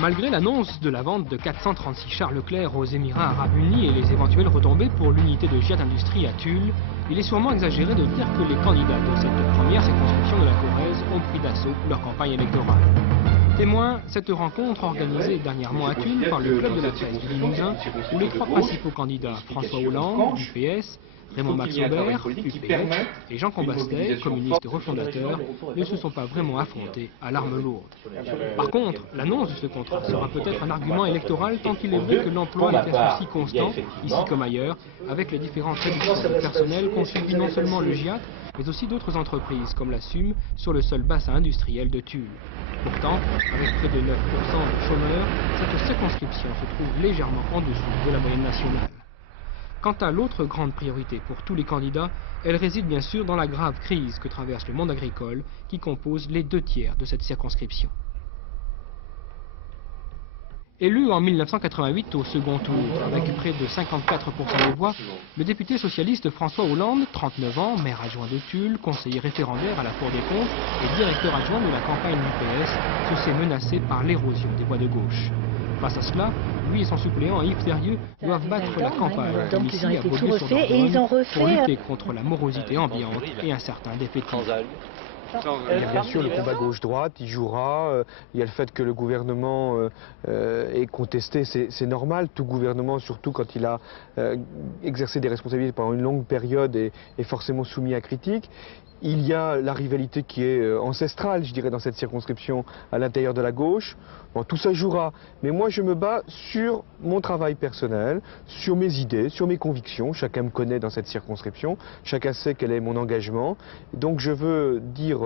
Malgré l'annonce de la vente de 436 chars Leclerc aux Émirats Arabes Unis et les éventuelles retombées pour l'unité de Jet Industrie à Tulle, il est sûrement exagéré de dire que les candidats de cette première circonscription de la Corrèze ont pris d'assaut leur campagne électorale. Témoin, cette rencontre organisée dernièrement à Tulle par le club de la presse du Limousin, où les trois principaux candidats, François Hollande, du PS, Raymond Max Aubert, UPF, et Jean Combastet, communiste refondateur, ne se sont pas vraiment affrontés à l'arme lourde. Par contre, l'annonce de ce contrat sera peut-être un argument électoral tant il est vrai que l'emploi est un souci constant, ici comme ailleurs, avec les différentes réductions de personnel qu'ont subi non seulement le GIAT, mais aussi d'autres entreprises comme la SUM sur le seul bassin industriel de Tulle. Pourtant, avec près de 9% de chômeurs, cette circonscription se trouve légèrement en dessous de la moyenne nationale. Quant à l'autre grande priorité pour tous les candidats, elle réside bien sûr dans la grave crise que traverse le monde agricole qui compose les 2/3 de cette circonscription. Élu en 1988 au second tour, avec près de 54% des voix, le député socialiste François Hollande, 39 ans, maire adjoint de Tulle, conseiller référendaire à la Cour des comptes et directeur adjoint de la campagne du PS, se sait menacé par l'érosion des voix de gauche. Face à cela, lui et son suppléant Yves Thérieux doivent battre la campagne Donc ils ont été tout Beaulieu refaits et ils ont refait... pour lutter contre la morosité ambiante et un certain défaitisme. Il y a bien sûr le combat gauche-droite, il jouera. Il y a le fait que le gouvernement est contesté, c'est normal. Tout gouvernement, surtout quand il a exercé des responsabilités pendant une longue période, est forcément soumis à critique. Il y a la rivalité qui est ancestrale, je dirais, dans cette circonscription à l'intérieur de la gauche. Bon, tout ça jouera. Mais moi, je me bats sur mon travail personnel, sur mes idées, sur mes convictions. Chacun me connaît dans cette circonscription. Chacun sait quel est mon engagement. Donc, je veux dire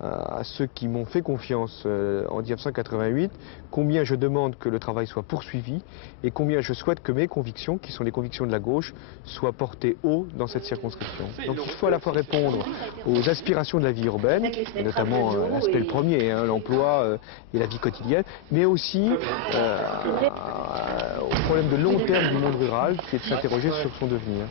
à ceux qui m'ont fait confiance en 1988 combien je demande que le travail soit poursuivi et combien je souhaite que mes convictions, qui sont les convictions de la gauche, soient portées haut dans cette circonscription. Donc il faut à la fois répondre aux aspirations de la vie urbaine, et notamment l'aspect le premier, l'emploi et la vie quotidienne, mais aussi au problème de long terme du monde rural, qui est de s'interroger sur son devenir.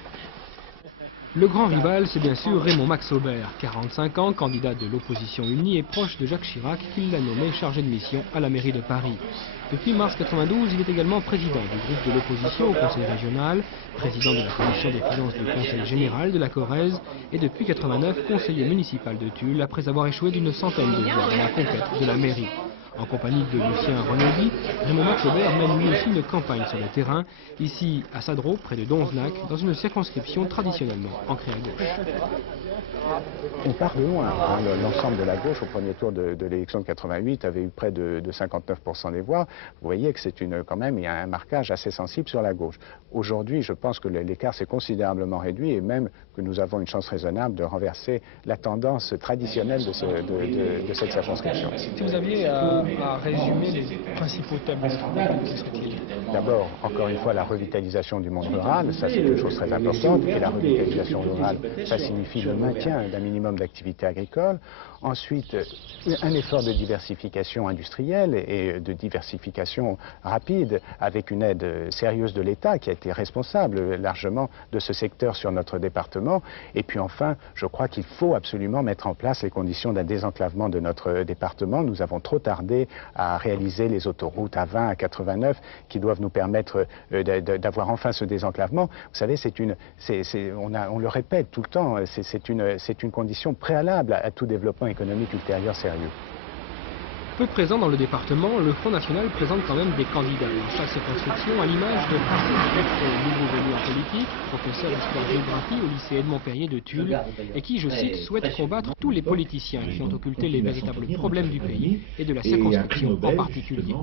Le grand rival, c'est bien sûr Raymond Max Aubert, 45 ans, candidat de l'opposition unie et proche de Jacques Chirac, qui l'a nommé chargé de mission à la mairie de Paris. Depuis mars 1992, il est également président du groupe de l'opposition au conseil régional, président de la commission des finances du conseil général de la Corrèze et depuis 1989, conseiller municipal de Tulle après avoir échoué d'une centaine de voix dans la conquête de la mairie. En compagnie de Lucien Renaudy, Raymond Max Aubert mène lui aussi une campagne sur le terrain, ici à Sadreau, près de Donzenac, dans une circonscription traditionnellement ancrée à gauche. On part de loin. L'ensemble de la gauche au premier tour de l'élection de 88 avait eu près de 59% des voix. Vous voyez que c'est quand même, il y a un marquage assez sensible sur la gauche. Aujourd'hui, je pense que l'écart s'est considérablement réduit et même que nous avons une chance raisonnable de renverser la tendance traditionnelle de cette circonscription. Si vous aviez à résumer les principaux thèmes de votre campagne, que serait-il ? D'abord, encore une fois, la revitalisation du monde rural, ça c'est une chose très importante, et la revitalisation rurale, ça signifie le maintien d'un minimum d'activité agricole. Ensuite, un effort de diversification industrielle et de diversification rapide, avec une aide sérieuse de l'État qui a été responsable largement de ce secteur sur notre département. Et puis enfin, je crois qu'il faut absolument mettre en place les conditions d'un désenclavement de notre département. Nous avons trop tardé à réaliser les autoroutes A20, à 89, qui doivent nous permettre d'avoir enfin ce désenclavement. Vous savez, on le répète tout le temps, c'est une condition préalable à tout développement économique ultérieur sérieux. Peu présent dans le département, le Front National présente quand même des candidats dans chaque circonscription, à l'image de Francis, nouveau venu en politique, professeur d'histoire-géographie au lycée Edmond Perrier de Tulle, et qui, je cite, souhaite combattre tous les politiciens qui ont occulté les véritables problèmes du pays et de la circonscription en particulier.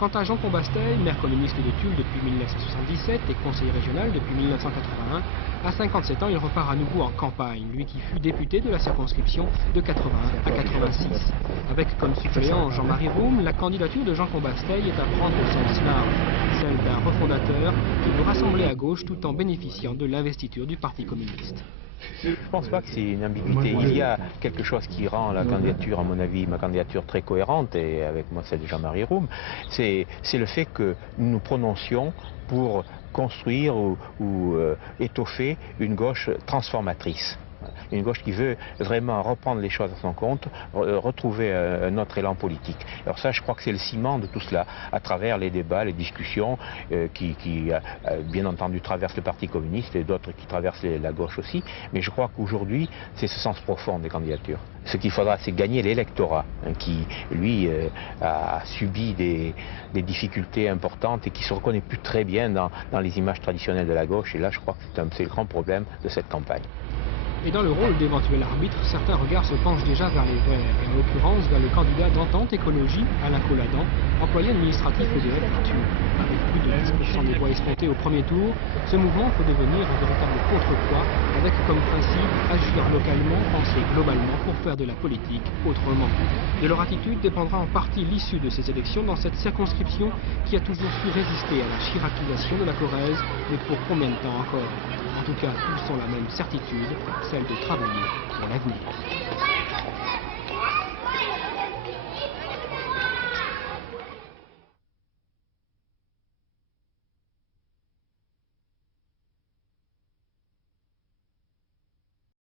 Quant à Jean Combastet, maire communiste de Tulle depuis 1977 et conseiller régional depuis 1981, à 57 ans, il repart à nouveau en campagne, lui qui fut député de la circonscription de 81 à 86. Avec comme suppléant Jean-Marie Roume, la candidature de Jean Combastet est à prendre au sens large, celle d'un refondateur qui veut rassembler à gauche tout en bénéficiant de l'investiture du Parti communiste. Je ne pense pas que c'est une ambiguïté. Il y a quelque chose qui rend la candidature, à mon avis, ma candidature très cohérente, et avec moi celle de Jean-Marie Roume, c'est le fait que nous nous prononcions pour construire ou étoffer une gauche transformatrice. une gauche qui veut vraiment reprendre les choses à son compte, retrouver un autre élan politique. Alors ça, je crois que c'est le ciment de tout cela, à travers les débats, les discussions qui bien entendu, traversent le Parti communiste et d'autres qui traversent la gauche aussi. Mais je crois qu'aujourd'hui, c'est ce sens profond des candidatures. Ce qu'il faudra, c'est gagner l'électorat, qui, lui, a subi des difficultés importantes et qui se reconnaît plus très bien dans les images traditionnelles de la gauche. Et là, je crois que c'est le grand problème de cette campagne. Et dans le rôle d'éventuel arbitre, certains regards se penchent déjà vers les Verts, et en l'occurrence vers le candidat d'Entente Écologie, Alain Colladant, employé administratif EDF Tulle. Avec plus de 10% des voix escomptées au premier tour, ce mouvement peut devenir un véritable contrepoids, avec comme principe agir localement, penser globalement pour faire de la politique autrement. De leur attitude dépendra en partie l'issue de ces élections dans cette circonscription qui a toujours su résister à la chiracisation de la Corrèze, mais pour combien de temps encore? En tout cas, tous ont la même certitude, celle de travailler pour l'avenir.